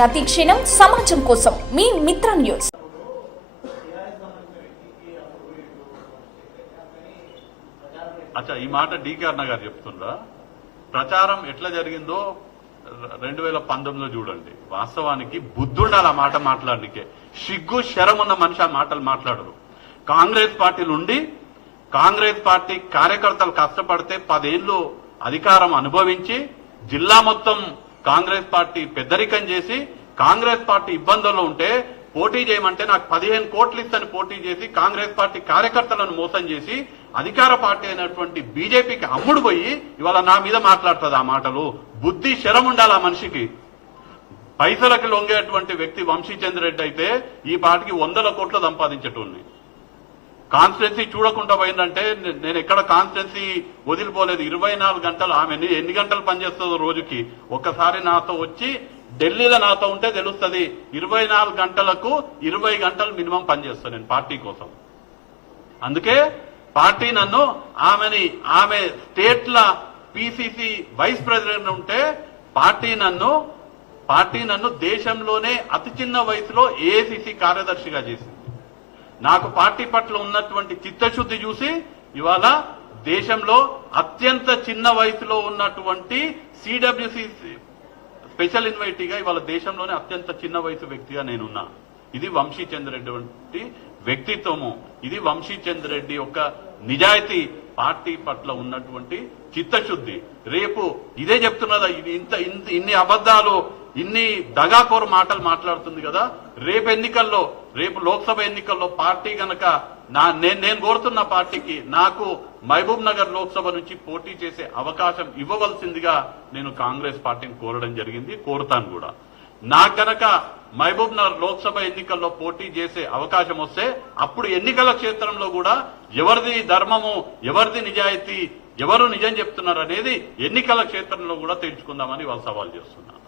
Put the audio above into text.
ప్రతి క్షణం సమాజం కోసం మీ మిత్ర న్యూస్. అచ్చా, ఈ మాట డీకే అన్న గారు చెప్తుండ్రా? ప్రచారం ఎట్లా జరిగిందో 2019లో చూడండి. వాస్తవానికి బుద్ధుండాలి ఆ మాట మాట్లాడనికే. సిగ్గు శరమున్న మనిషి ఆ మాటలు మాట్లాడరు. కాంగ్రెస్ పార్టీలు ఉండి కాంగ్రెస్ పార్టీ కార్యకర్తలు కష్టపడితే 10 ఏళ్లు అధికారం అనుభవించి జిల్లా మొత్తం కాంగ్రెస్ పార్టీ పెద్దరికం చేసి కాంగ్రెస్ పార్టీ ఇబ్బందుల్లో ఉంటే పోటీ చేయమంటే నాకు 15 కోట్లు ఇస్తని పోటీ చేసి కాంగ్రెస్ పార్టీ కార్యకర్తలను మోసం చేసి అధికార పార్టీ అయినటువంటి బీజేపీకి అమ్ముడు పోయి ఇవాళ నా మీద మాట్లాడుతుంది ఆ మాటలు. బుద్ధి శరం ఉండాలి ఆ మనిషికి. పైసలకు లొంగేటువంటి వ్యక్తి వంశీచంద్ర రెడ్డి అయితే ఈ పార్టీకి 100 కోట్లు సంపాదించేటోడిని. కాన్స్టిట్యున్సీ చూడకుండా పోయిందంటే నేను ఎక్కడ కాన్స్టిట్యున్సీ వదిలిపోలేదు. 24 గంటలు ఆమె ఎన్ని గంటలు పనిచేస్తుందో రోజుకి ఒక్కసారి నాతో వచ్చి ఢిల్లీలో నాతో ఉంటే తెలుస్తుంది. 24 గంటలకు 20 గంటలు మినిమం పనిచేస్తాను నేను పార్టీ కోసం. అందుకే పార్టీ నన్ను ఆమె స్టేట్ల పిసిసి వైస్ ప్రెసిడెంట్ ఉంటే పార్టీ నన్ను దేశంలోనే అతి చిన్న వయసులో ఏఐసిసి కార్యదర్శిగా చేసింది. నాకు పార్టీ పట్ల ఉన్నటువంటి చిత్తశుద్ధి చూసి ఇవాళ దేశంలో అత్యంత చిన్న వయసులో ఉన్నటువంటి సిడబ్ల్యూసి స్పెషల్ ఇన్వైటీగా ఇవాళ దేశంలోనే అత్యంత చిన్న వయసు వ్యక్తిగా నేనున్నా. ఇది వంశీచంద్ర రెడ్డి వంటి వ్యక్తిత్వము. ఇది వంశీచంద్ర రెడ్డి యొక్క నిజాయితీ, పార్టీ పట్ల ఉన్నటువంటి చిత్తశుద్ధి. రేపు ఇదే చెప్తున్నదా, ఇది ఇన్ని అబద్ధాలు ఇన్ని దగాకోరు మాటలు మాట్లాడుతుంది కదా. రేపు లోక్సభ ఎన్నికల్లో పార్టీ గనక నేను కోరుతున్న పార్టీకి నాకు మహబూబ్ నగర్ లోక్సభ నుంచి పోటీ చేసే అవకాశం ఇవ్వవలసిందిగా నేను కాంగ్రెస్ పార్టీని కోరడం జరిగింది, కోరుతాను కూడా. నాకు గనక మహబూబ్ నగర్ లోక్సభ ఎన్నికల్లో పోటీ చేసే అవకాశం వస్తే అప్పుడు ఎన్నికల క్షేత్రంలో కూడా ఎవరిది ధర్మము, ఎవరిది నిజాయితీ, ఎవరు నిజం చెప్తున్నారు అనేది ఎన్నికల క్షేత్రంలో కూడా తెలుసుకుందామని వాళ్ళు సవాల్ చేస్తున్నారు.